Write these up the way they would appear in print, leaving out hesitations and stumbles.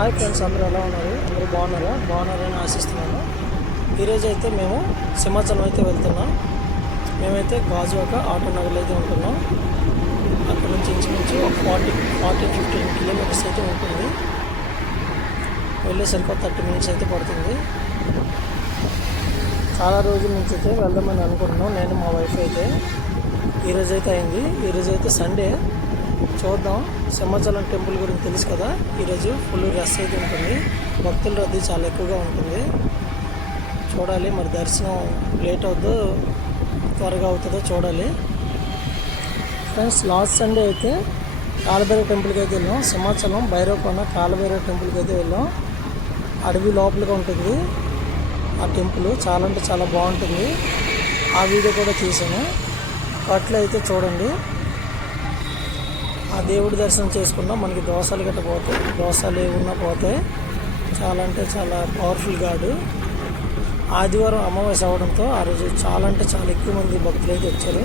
Hi friends, అందరూ ఎలా ఉన్నారు? అందరూ బాగున్నారని ఆశిస్తున్నాను. ఈరోజు అయితే మేము సింహాచలం అయితే వెళ్తున్నాం. మేమైతే గాజువాక ఆటో నగర్లో అయితే ఉంటున్నాం. అక్కడ నుంచి ఇంచుమించు ఒక 15 కిలోమీటర్స్ అయితే ఉంటుంది. వెళ్ళేసరికి 30 మినిట్స్ అయితే పడుతుంది. చాలా రోజుల నుంచి అయితే వెళ్దామని అనుకుంటున్నాం, నేను మా వైఫ్ అయితే. ఈరోజు అయితే అయింది. ఈరోజు అయితే సండే. చూద్దాం. సింహాచలం టెంపుల్ గురించి తెలుసు కదా, ఈరోజు ఫుల్ రష్ అయితే ఉంటుంది. భక్తుల రద్దీ చాలా ఎక్కువగా ఉంటుంది. చూడాలి మరి దర్శనం లేట్ అవుతుందో త్వరగా అవుతుందో చూడాలి. ఫ్రెండ్స్, లాస్ట్ సండే అయితే కాలభైరవ టెంపుల్కి అయితే వెళ్ళాం. సింహాచలం భైరవకొండ కాలభైరవ టెంపుల్కి అయితే వెళ్ళాం. అడవి లోపలిగా ఉంటుంది ఆ టెంపుల్. చాలా అంటే చాలా బాగుంటుంది. ఆ వీడియో కూడా తీసాను, వాటిలో అయితే చూడండి. ఆ దేవుడి దర్శనం చేసుకున్నా మనకి దోషాలు గట్ట పోతాయి. దోషాలు ఏమున్నా పోతాయి. చాలా అంటే చాలా పవర్ఫుల్ గాడు. ఆదివారం అమావాస్య అవడంతో ఆ రోజు చాలా అంటే చాలా ఎక్కువ మంది భక్తులు అయితే వచ్చారు.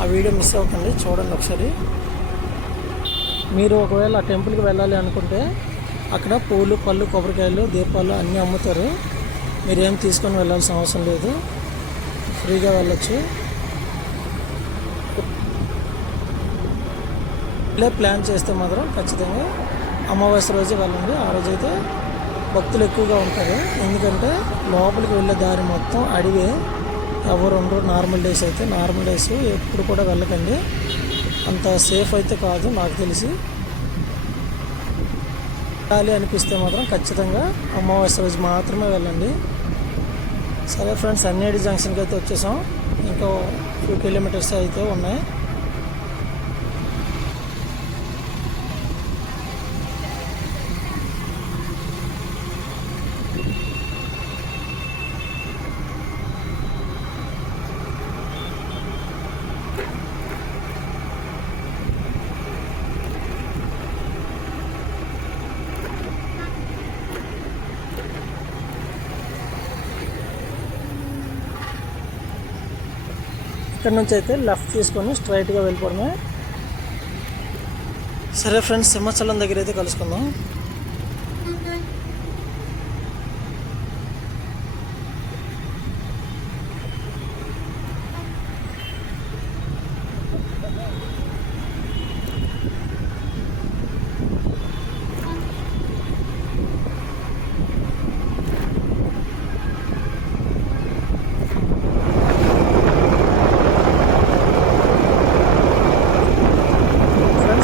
ఆ వీడియో మిస్ అవ్వకండి, చూడండి ఒకసారి. మీరు ఒకవేళ ఆ టెంపుల్కి వెళ్ళాలి అనుకుంటే అక్కడ పూలు, పళ్ళు, కొబ్బరికాయలు, దీపాలు అన్నీ అమ్ముతారు. మీరేం తీసుకొని వెళ్ళాల్సిన అవసరం లేదు, ఫ్రీగా వెళ్ళొచ్చు. ప్లాన్ చేస్తే మాత్రం ఖచ్చితంగా అమావాస్య రోజే వెళ్ళండి. ఆ రోజైతే భక్తులు ఎక్కువగా ఉంటారు. ఎందుకంటే లోపలికి వెళ్ళే దారి మొత్తం అడివే, ఎవరు ఉండరు. నార్మల్ డేస్ ఎప్పుడు కూడా వెళ్ళకండి, అంత సేఫ్ అయితే కాదు నాకు తెలిసి. వెళ్ళాలి అనిపిస్తే మాత్రం ఖచ్చితంగా అమావాస్య రోజు మాత్రమే వెళ్ళండి. సరే ఫ్రెండ్స్, అన్నేడి జంక్షన్కి అయితే వచ్చేసాం. ఇంకా 2 కిలోమీటర్స్ అయితే ఉన్నాయి. ఇక్కడ నుంచి అయితే లెఫ్ట్ తీసుకొని స్ట్రైట్గా వెళ్ళిపోవడమే. సరే ఫ్రెండ్స్, సింహాచలం దగ్గర అయితే కలుసుకుందాం.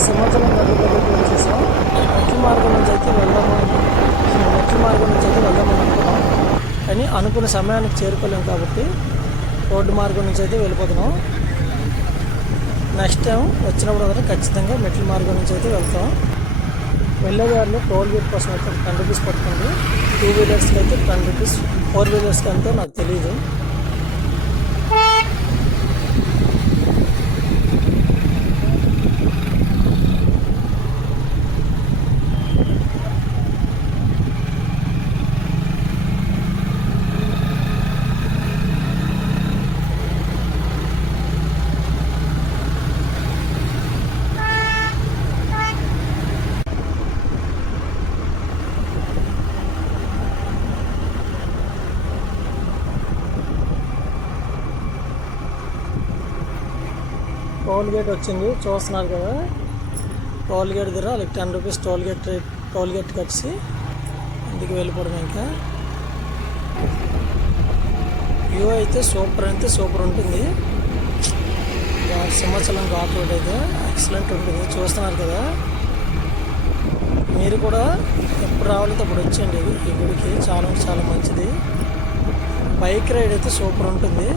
సింహాచలం దగ్గరికి వచ్చేసాం. మెట్ల మార్గం నుంచి అయితే వెళ్దామని అనుకున్నాం, కానీ అనుకున్న సమయానికి చేరుకోలేము కాబట్టి రోడ్డు మార్గం నుంచి అయితే వెళ్ళిపోతున్నాం. నెక్స్ట్ టైం వచ్చినప్పుడు అయితే ఖచ్చితంగా మెట్ల మార్గం నుంచి అయితే వెళ్తాం. వెళ్ళేదారిలో టోల్ గేట్ కోసం అయితే 10 రూపీస్ పడుతుంది. 2 వీలర్స్కి అయితే 10 రూపీస్, 4 వీలర్స్కి అంతా నాకు తెలియదు. టోల్ గేట్ వచ్చింది, చూస్తున్నారు కదా. టోల్ గేట్ దగ్గర వాళ్ళకి 10 రూపీస్ టోల్ గేట్ కట్టి ఇంటికి వెళ్ళిపోవడం. ఇంకా వ్యూ అయితే సూపర్ ఉంటుంది. సింహాచలం ఘాట్ రోడ్ అయితే ఎక్సలెంట్ ఉంటుంది, చూస్తున్నారు కదా. మీరు కూడా ఎప్పుడు రావాలంటే అప్పుడు వచ్చండి ఈ గుడికి. చాలా మంచిది. బైక్ రైడ్ అయితే సూపర్ ఉంటుంది.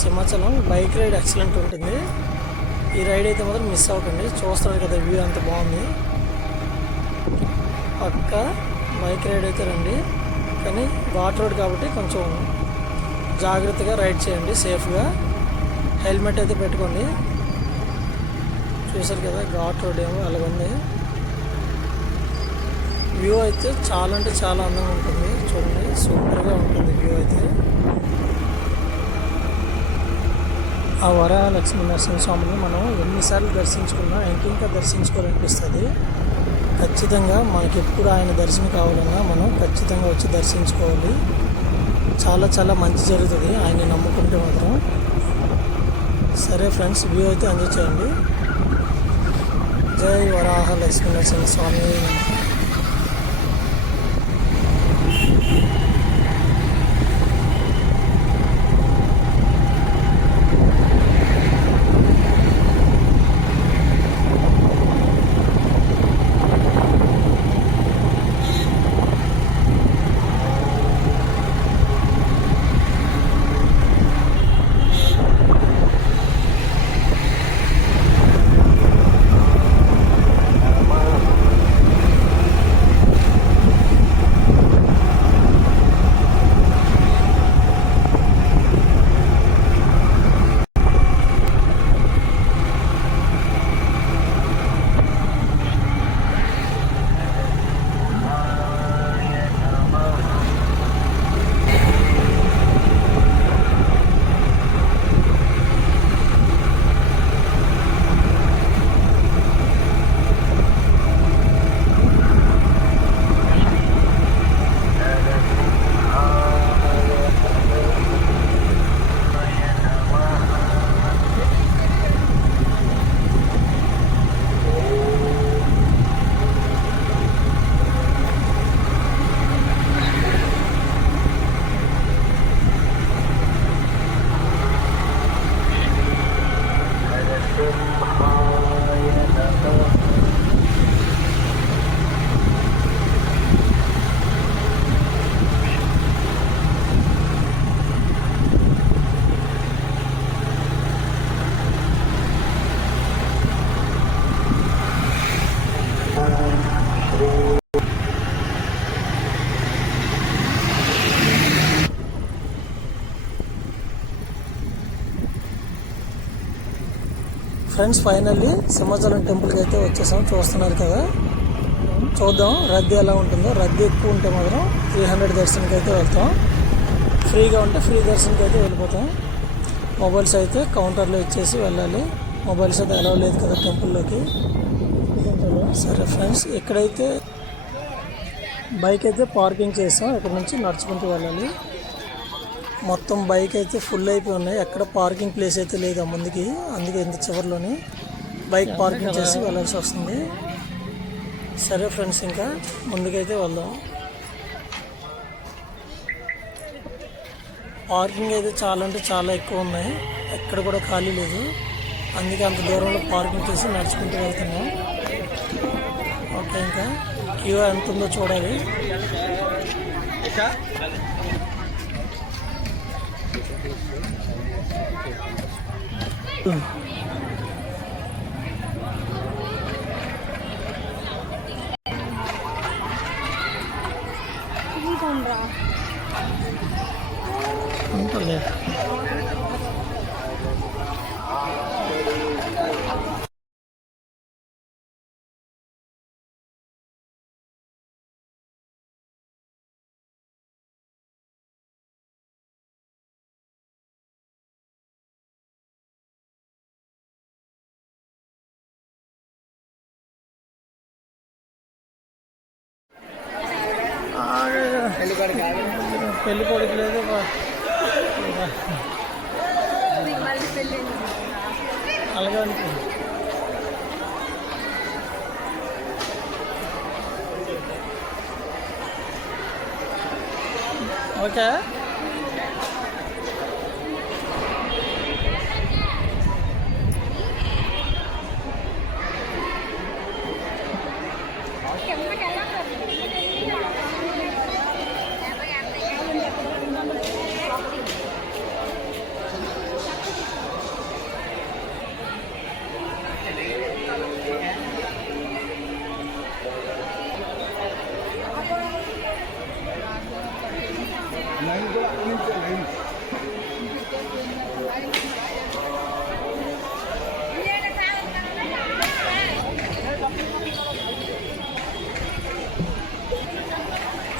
సింహాచలం బైక్ రైడ్ ఎక్సలెంట్ ఉంటుంది. ఈ రైడ్ అయితే మాత్రం మిస్ అవ్వకండి. చూస్తున్నారు కదా వ్యూ అంత బాగుంది. పక్క బైక్ రైడ్ అయితే రండి, కానీ ఘాట్ రోడ్ కాబట్టి కొంచెం జాగ్రత్తగా రైడ్ చేయండి, సేఫ్గా. హెల్మెట్ అయితే పెట్టుకోండి. చూసారు కదా ఘాట్ రోడ్ ఏమో అలాగుంది. వ్యూ అయితే చాలా అంటే చాలా అందంగా ఉంటుంది. చూడండి, సూపర్గా ఉంటుంది వ్యూ అయితే. ఆ వరలక్ష్మీ నరసింహస్వామిని మనం ఎన్నిసార్లు దర్శించుకున్నా ఇంకా దర్శించుకోవాలనిపిస్తుంది. ఖచ్చితంగా మనకి ఎప్పుడు ఆయన దర్శనం కావాలన్నా మనం ఖచ్చితంగా వచ్చి దర్శించుకోవాలి. చాలా చాలా మంచి జరుగుతుంది ఆయన్ని నమ్ముకుంటే మాత్రం. సరే ఫ్రెండ్స్, వ్యూ అయితే ఎంజాయ్ చేయండి. జై వరాహ లక్ష్మీ నరసింహ స్వామి. ఫ్రెండ్స్, ఫైనల్లీ సింహాచలం టెంపుల్కి అయితే వచ్చేసాం. చూస్తున్నారు కదా, చూద్దాం రద్దీ ఎలా ఉంటుందో. రద్దీ ఎక్కువ ఉంటే మాత్రం 300 దర్శనంకి అయితే వెళ్తాం. ఫ్రీగా ఉంటే ఫ్రీ దర్శనంకి అయితే వెళ్ళిపోతాం. మొబైల్స్ అయితే కౌంటర్లో ఇచ్చేసి వెళ్ళాలి. మొబైల్స్ అయితే అలౌ లేదు కదా టెంపుల్లోకి. సరే ఫ్రెండ్స్, ఇక్కడైతే బైక్ అయితే పార్కింగ్ చేసాం. ఇక్కడ నుంచి నడుచుకుంటూ వెళ్ళాలి. మొత్తం బైక్ అయితే ఫుల్ అయిపోయి ఉన్నాయి. ఎక్కడ పార్కింగ్ ప్లేస్ అయితే లేదు ముందుకి. అందుకే ఇంత చివరిలోని బైక్ పార్కింగ్ చేసి వెళ్ళాల్సి వస్తుంది. సరే ఫ్రెండ్స్, ఇంకా ముందుకైతే వెళ్దాం. పార్కింగ్ అయితే చాలా అంటే చాలా ఎక్కువ ఉన్నాయి. ఎక్కడ కూడా ఖాళీ లేదు. అందుకే అంత దూరంలో పార్కింగ్ చేసి నడుచుకుంటూ వెళ్తున్నాం. ఓకే, ఇంకా క్యూ ఎంత ఉందో చూడాలి. ఉంటుంది. పెళ్లి కొడుకు లేదు, అలాగే అనుకుంది. Okay,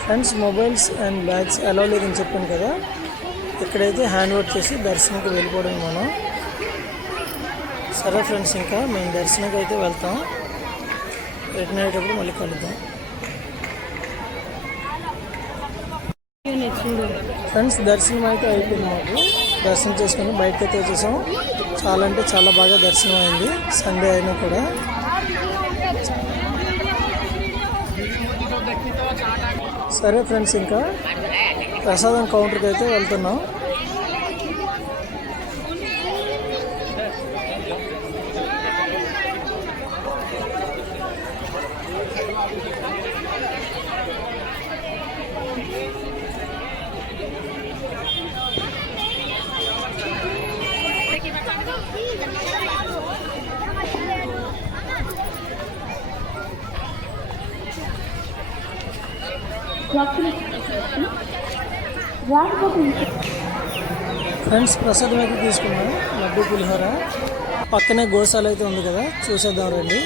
friends, mobiles and bags allow లేదని చెప్పాను కదా. ఇక్కడైతే హ్యాండ్ ఓవర్ చేసి దర్శనంకి వెళ్ళిపోవడం మనం. సరే ఫ్రెండ్స్, ఇంకా మేము దర్శనంకి అయితే వెళ్తాం. రిటర్న్ అయ్యేటప్పుడు మళ్ళీ కలుద్దాం. ఫ్రెండ్స్, దర్శనం అయితే అయిపోయింది. మాకు దర్శనం చేసుకుని బయటకు అయితే వచ్చేసాం. చాలా అంటే చాలా బాగా దర్శనం అయింది, సండే అయినా కూడా. సరే ఫ్రెండ్స్, ఇంకా ప్రసాదం కౌంటర్కి అయితే వెళ్తున్నాం. ఫ్రెండ్స్, ప్రసాదం అయితే తీసుకున్నాం, లడ్డు పులిహోర. పక్కనే గోశాల అయితే ఉంది కదా, చూసేద్దాం రండి.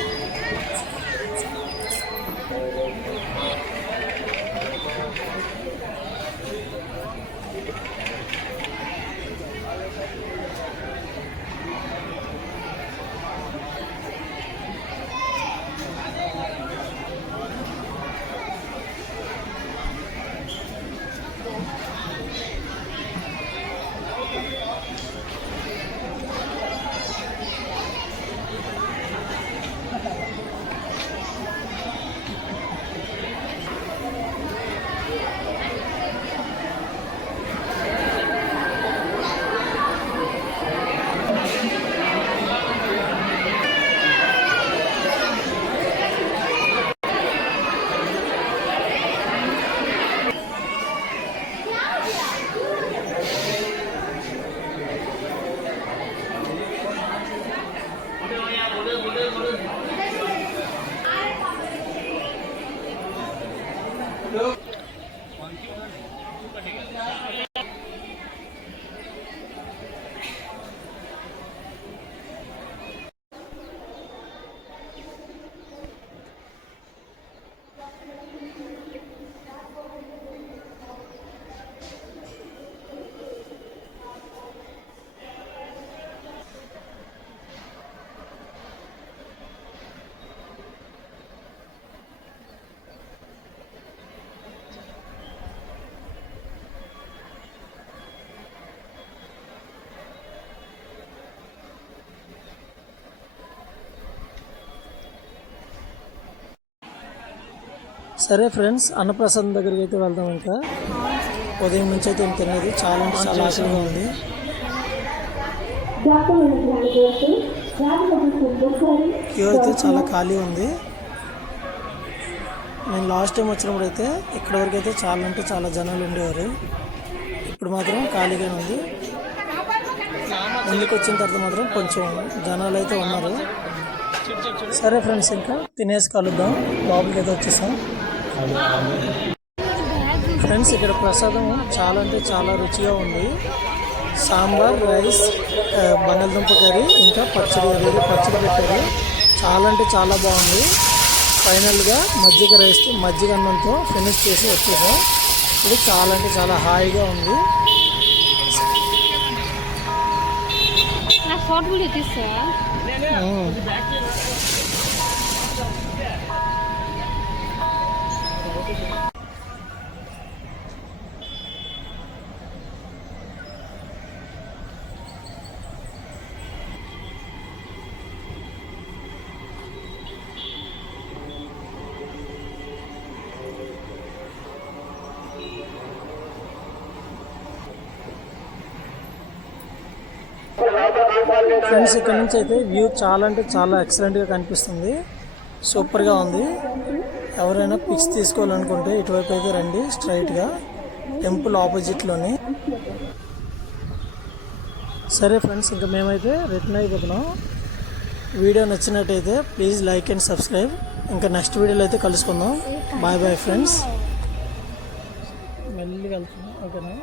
సరే ఫ్రెండ్స్, అన్నప్రసాదం దగ్గరికి అయితే వెళ్దాం. ఇంకా ఉదయం నుంచి అయితే తినేది చాలా అంటే చాలా ఆశగా ఉంది. క్యూ అయితే చాలా ఖాళీ ఉంది. నేను లాస్ట్ టైం వచ్చినప్పుడు అయితే ఇక్కడ వరకు అయితే చాలా అంటే చాలా జనాలు ఉండేవారు. ఇప్పుడు మాత్రం ఖాళీగానే ఉంది. ముందుకు వచ్చిన తర్వాత మాత్రం కొంచెం జనాలు అయితే ఉన్నారు. సరే ఫ్రెండ్స్, ఇంకా తినేసి కలుద్దాం. లోపలికి అయితే వచ్చేసాం. ఫ్రెండ్స్, ఇక్కడ ప్రసాదం చాలా అంటే చాలా రుచిగా ఉంది. సాంబార్, రైస్, బంగాళదుంప కర్రీ, ఇంకా పచ్చడి పెట్టారు. చాలా అంటే చాలా బాగుంది. ఫైనల్గా మజ్జిగ రైస్, మజ్జిగ అన్నంతో ఫినిష్ చేసి వచ్చేసాం. ఇది చాలా అంటే చాలా హాయిగా ఉంది. ఫ్రెండ్స్, ఇక్కడ నుంచి అయితే వ్యూ చాలా అంటే చాలా ఎక్సలెంట్గా కనిపిస్తుంది. సూపర్గా ఉంది. ఎవరైనా పిక్స్ తీసుకోవాలనుకుంటే ఇటువైపు అయితే రండి, స్ట్రైట్గా టెంపుల్ ఆపోజిట్లోని. సరే ఫ్రెండ్స్, ఇంకా మేమైతే రిటర్న్ అయిపోతున్నాం. వీడియో నచ్చినట్టయితే ప్లీజ్ లైక్ అండ్ సబ్స్క్రైబ్. ఇంకా నెక్స్ట్ వీడియోలో అయితే కలుసుకుందాం. Bye bye friends. మెల్లిగా వెళ్తున్నాం, ఓకేనా.